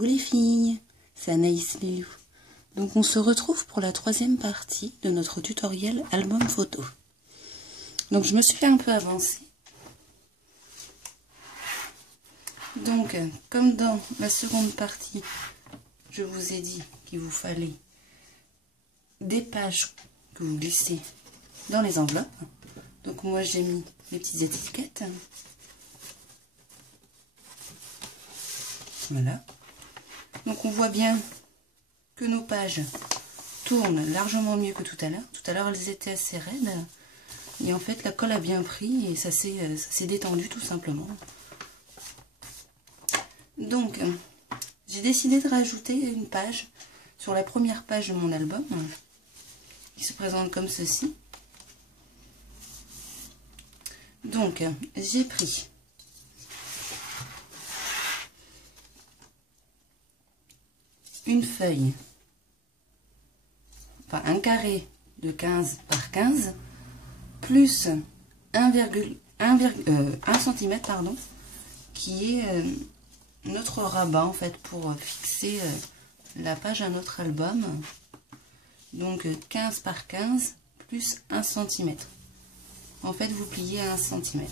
Coucou les filles, c'est Anaïs Lilou. Donc on se retrouve pour la troisième partie de notre tutoriel album photo. Donc je me suis fait un peu avancer. Donc comme dans la seconde partie, je vous ai dit qu'il vous fallait des pages que vous glissez dans les enveloppes. Donc moi j'ai mis les petites étiquettes. Voilà. Donc on voit bien que nos pages tournent largement mieux que tout à l'heure. Tout à l'heure elles étaient assez raides. Et en fait la colle a bien pris et ça s'est détendu tout simplement. Donc j'ai décidé de rajouter une page sur la première page de mon album qui se présente comme ceci. Donc j'ai pris une feuille, enfin un carré de 15 par 15 plus 1 cm pardon, qui est notre rabat en fait pour fixer la page à notre album. Donc 15 par 15 plus 1 cm. En fait vous pliez à 1 cm.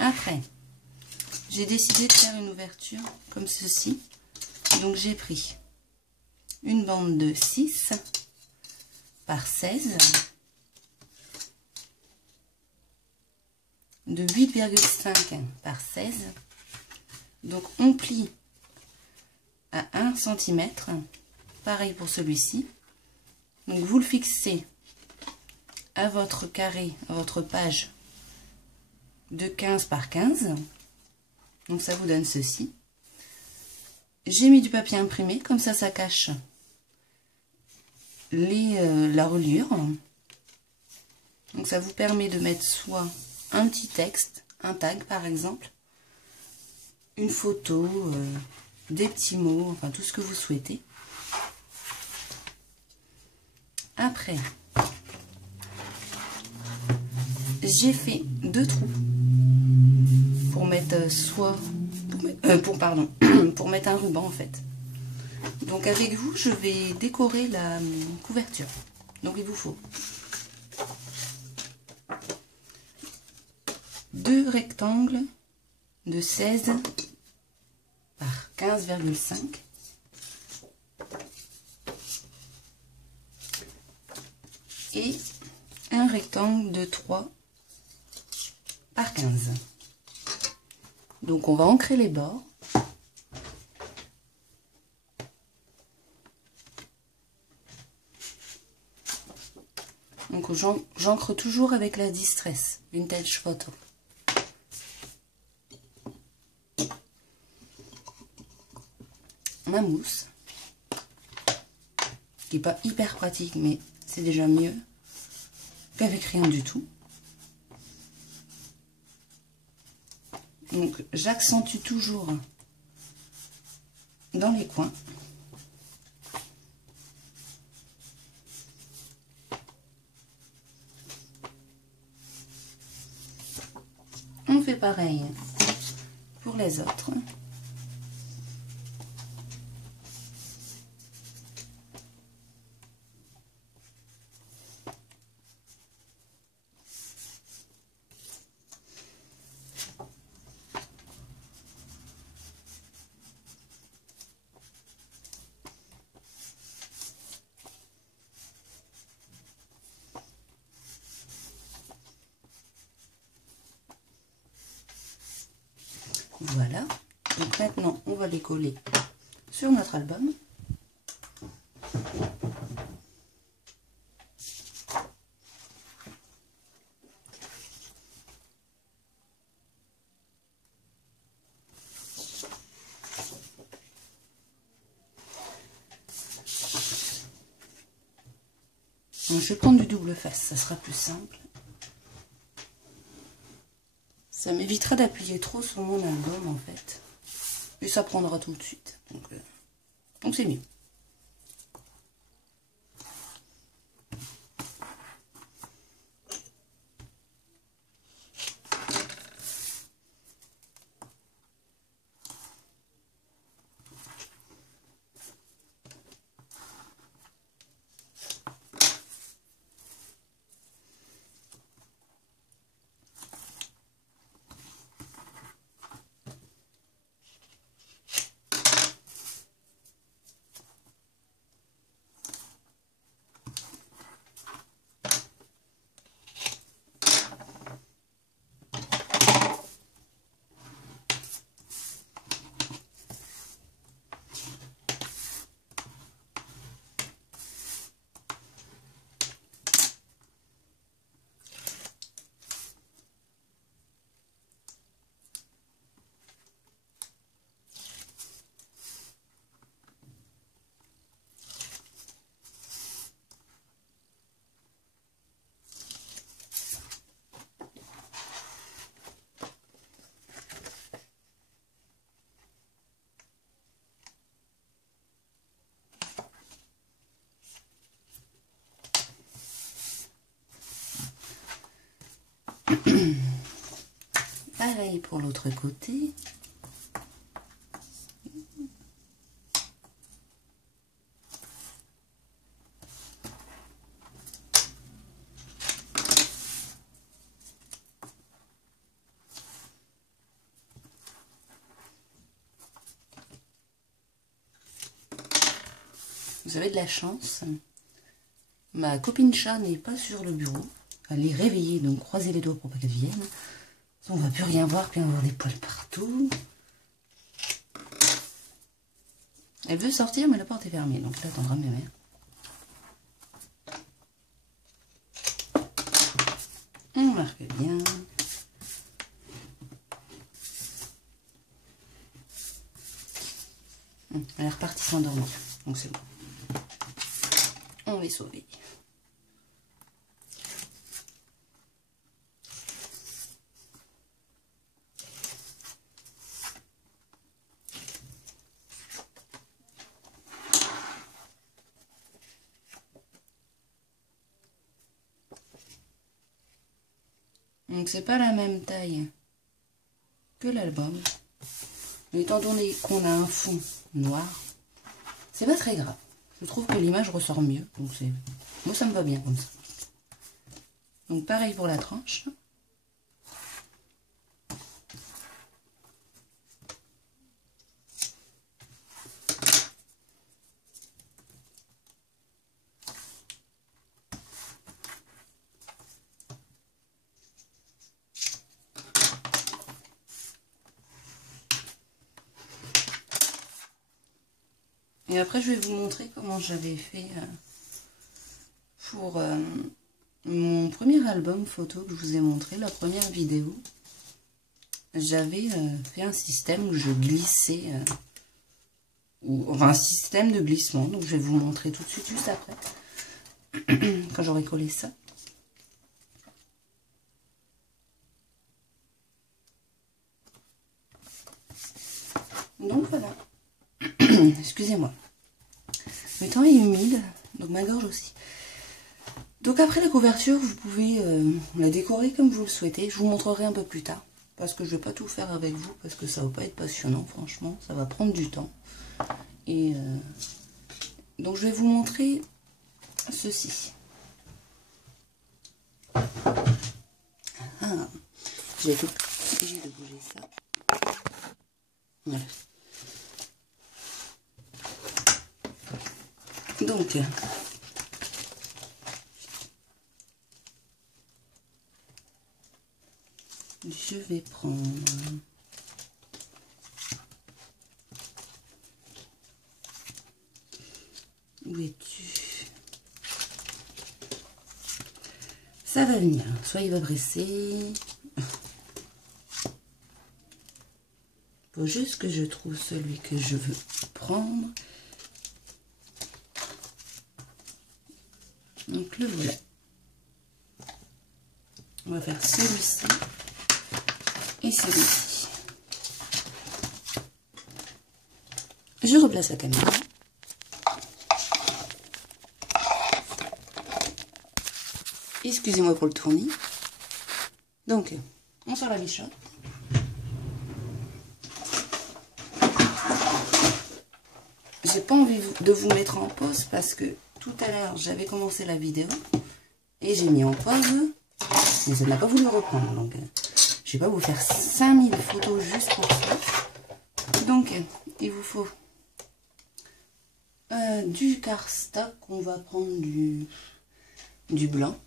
Après j'ai décidé de faire une ouverture comme ceci. Donc j'ai pris une bande de 6 par 16 de 8,5 par 16. Donc on plie à 1 cm. Pareil pour celui-ci. Donc vous le fixez à votre carré, à votre page de 15 par 15. Donc ça vous donne ceci. J'ai mis du papier imprimé, comme ça cache la reliure. Donc ça vous permet de mettre soit un petit texte, un tag par exemple, une photo, des petits mots, enfin tout ce que vous souhaitez. Après, j'ai fait 2 trous pour mettre soit pour mettre un ruban en fait. Donc avec vous je vais décorer la couverture. Donc il vous faut 2 rectangles de 16 par 15,5 et un rectangle de 3 par 15. Donc on va ancrer les bords. Donc j'ancre toujours avec la Distress Vintage Photo. Ma mousse, qui n'est pas hyper pratique, mais c'est déjà mieux qu'avec rien du tout. Donc j'accentue toujours dans les coins. On fait pareil pour les autres. Voilà, donc maintenant on va les coller sur notre album. Donc, je vais prendre du double face, ça sera plus simple. Ça m'évitera d'appuyer trop sur mon album en fait. Et ça prendra tout de suite. Donc c'est mieux. Pareil pour l'autre côté. Vous avez de la chance. Ma copine chat n'est pas sur le bureau. Elle est réveillée, donc croisez les doigts pour pas qu'elle vienne. On va plus rien voir, puis on va avoir des poils partout. Elle veut sortir, mais la porte est fermée, donc elle attendra ma mère. On marque bien. Elle est repartie s'endormir, donc c'est bon. On est sauvé. Donc c'est pas la même taille que l'album. Mais étant donné qu'on a un fond noir, c'est pas très grave. Je trouve que l'image ressort mieux. Donc moi ça me va bien comme ça. Donc pareil pour la tranche. Et après, je vais vous montrer comment j'avais fait pour mon premier album photo que je vous ai montré, la première vidéo. J'avais fait un système où je glissais, enfin un système de glissement. Donc, je vais vous montrer tout de suite, juste après, quand j'aurai collé ça. Donc, voilà. Excusez-moi. Le temps est humide, donc ma gorge aussi. Donc après la couverture, vous pouvez la décorer comme vous le souhaitez. Je vous montrerai un peu plus tard, parce que je ne vais pas tout faire avec vous, parce que ça ne va pas être passionnant, franchement. Ça va prendre du temps. Et donc je vais vous montrer ceci. Ah, j'ai été obligée de bouger ça. Voilà. Donc, je vais prendre où es-tu? Ça va venir, soit il va presser. Faut juste que je trouve celui que je veux prendre. Donc le voilà. On va faire celui-ci et celui-ci. Je replace la caméra. Excusez-moi pour le tournis. Donc, on sort la bichotte. J'ai pas envie de vous mettre en pause parce que tout à l'heure, j'avais commencé la vidéo et j'ai mis en pause, mais ça n'a pas voulu reprendre. Donc, je vais pas vous faire 5000 photos juste pour ça. Donc, il vous faut du cardstock. On va prendre du blanc.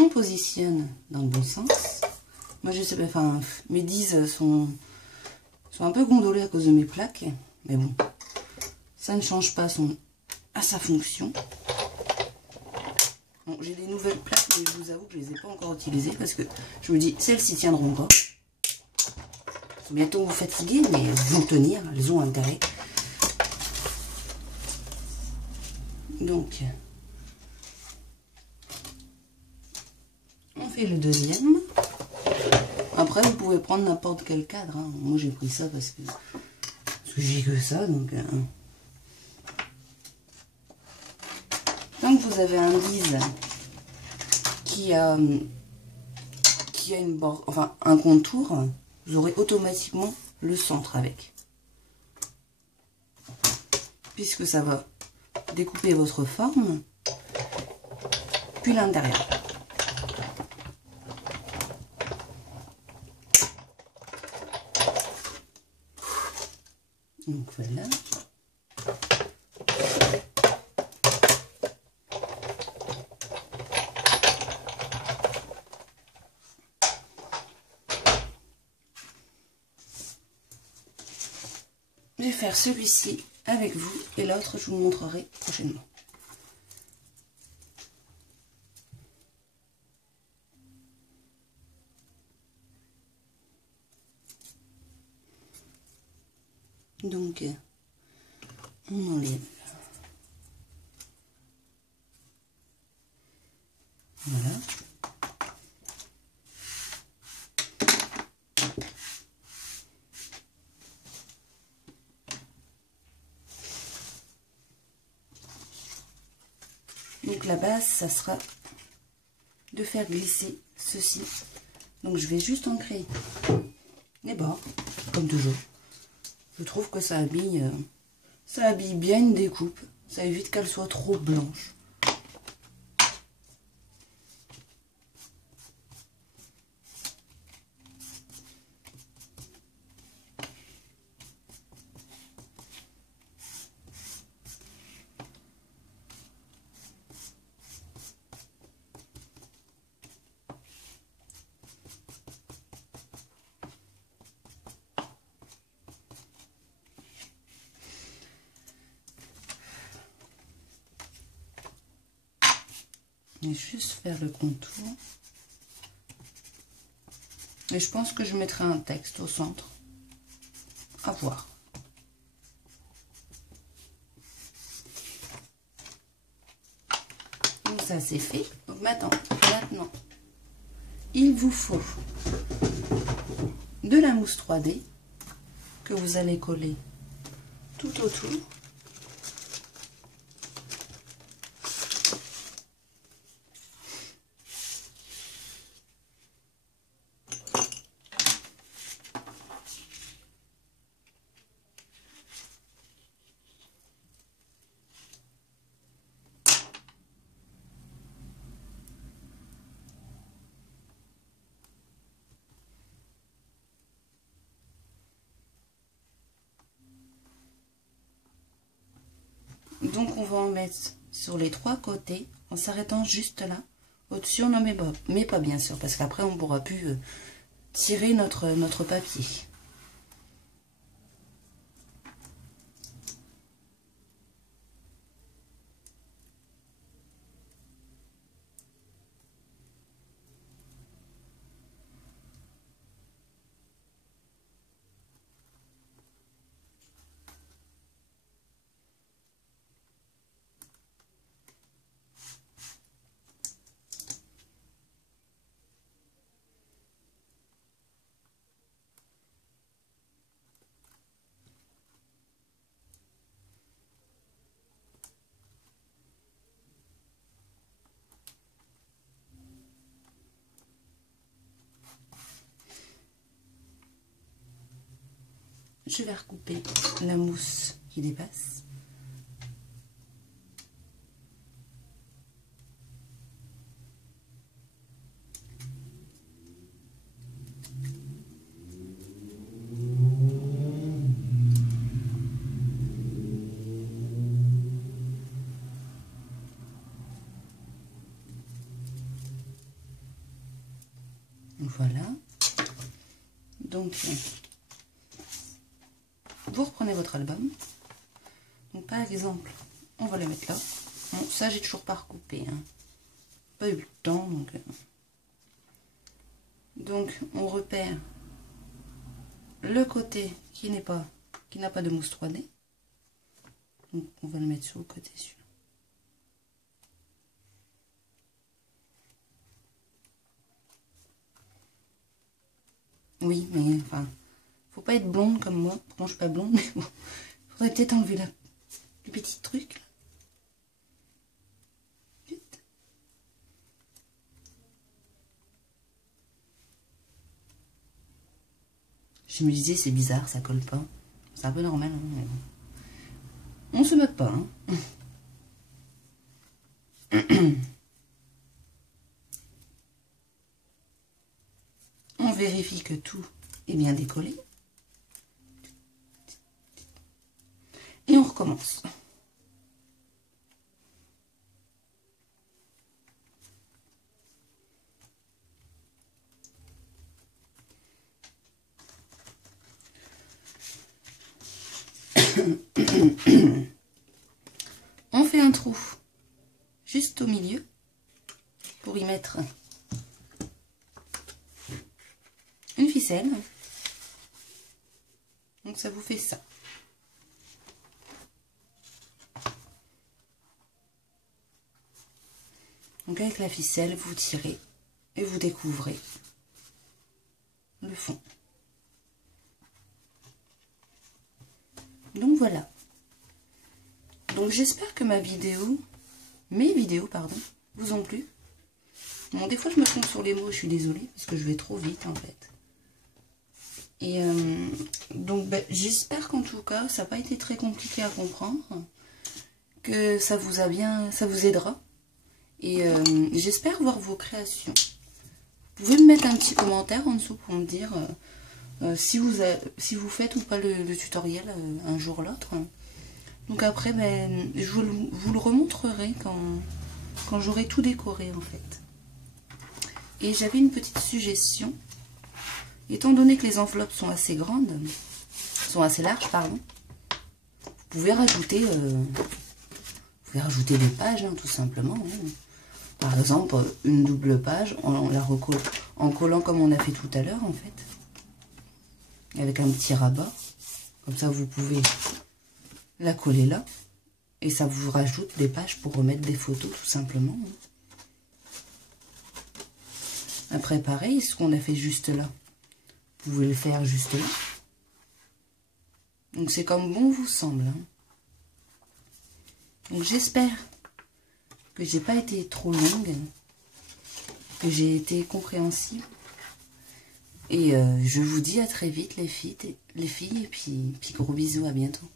On positionne dans le bon sens. Moi je sais pas, enfin mes 10 sont un peu gondolés à cause de mes plaques, mais bon, ça ne change pas à sa fonction. Bon, j'ai des nouvelles plaques, mais je vous avoue que je ne les ai pas encore utilisées parce que je me dis, celles-ci tiendront encore. Elles sont bientôt fatiguées, mais elles vont tenir, elles ont intérêt. Donc, on fait le deuxième. Après, vous pouvez prendre n'importe quel cadre. Hein. Moi, j'ai pris ça parce que j'ai que ça. Donc, tant que vous avez un guise qui a une bord, enfin un contour, vous aurez automatiquement le centre avec. Puisque ça va découper votre forme, puis l'intérieur. Donc voilà. Je vais faire celui-ci avec vous et l'autre je vous le montrerai prochainement. Donc on enlève. Voilà. Donc la base, ça sera de faire glisser ceci. Donc je vais juste ancrer les bords, comme toujours. Je trouve que ça habille bien une découpe. Ça évite qu'elle soit trop blanche. Et juste faire le contour. Et je pense que je mettrai un texte au centre. À voir. Donc ça c'est fait. Donc maintenant, il vous faut de la mousse 3D que vous allez coller tout autour. Donc on va en mettre sur les trois côtés en s'arrêtant juste là. Au-dessus on n'en met pas bien sûr parce qu'après on ne pourra plus tirer notre papier. Je vais recouper la mousse qui dépasse. Voilà. Donc, vous reprenez votre album. Donc par exemple, on va le mettre là. Bon, ça j'ai toujours pas recoupé, hein. Pas eu le temps, donc on repère le côté qui n'a pas de mousse 3D. Donc on va le mettre sur le côté celui-là. Oui, mais enfin, faut pas être blonde comme moi. Pourtant je suis pas blonde, mais bon, faudrait peut-être enlever le petit truc là. Je me disais, c'est bizarre, ça colle pas. C'est un peu normal, hein, mais bon. On se moque pas, hein. On vérifie que tout est bien décollé. Et on recommence. On fait un trou juste au milieu pour y mettre une ficelle. Donc ça vous fait ça. Donc avec la ficelle, vous tirez et vous découvrez le fond. Donc voilà. Donc j'espère que mes vidéos, vous ont plu. Bon, des fois je me trompe sur les mots, je suis désolée, parce que je vais trop vite en fait. Et donc j'espère qu'en tout cas, ça n'a pas été très compliqué à comprendre, que ça vous aidera. Et j'espère voir vos créations. Vous pouvez me mettre un petit commentaire en dessous pour me dire si vous faites ou pas le tutoriel un jour ou l'autre. Donc après, je vous le remontrerai quand j'aurai tout décoré en fait. Et j'avais une petite suggestion. Étant donné que les enveloppes sont assez larges, pardon, vous pouvez rajouter des pages, hein, tout simplement. Hein. Par exemple, une double page, on la recolle en collant comme on a fait tout à l'heure, en fait. Avec un petit rabat. Comme ça, vous pouvez la coller là. Et ça vous rajoute des pages pour remettre des photos, tout simplement. Après, pareil, ce qu'on a fait juste là, vous pouvez le faire juste là. Donc, c'est comme bon vous semble. Hein. Donc, j'espère que j'ai pas été trop longue, que j'ai été compréhensible. Et je vous dis à très vite les filles, et puis gros bisous, à bientôt.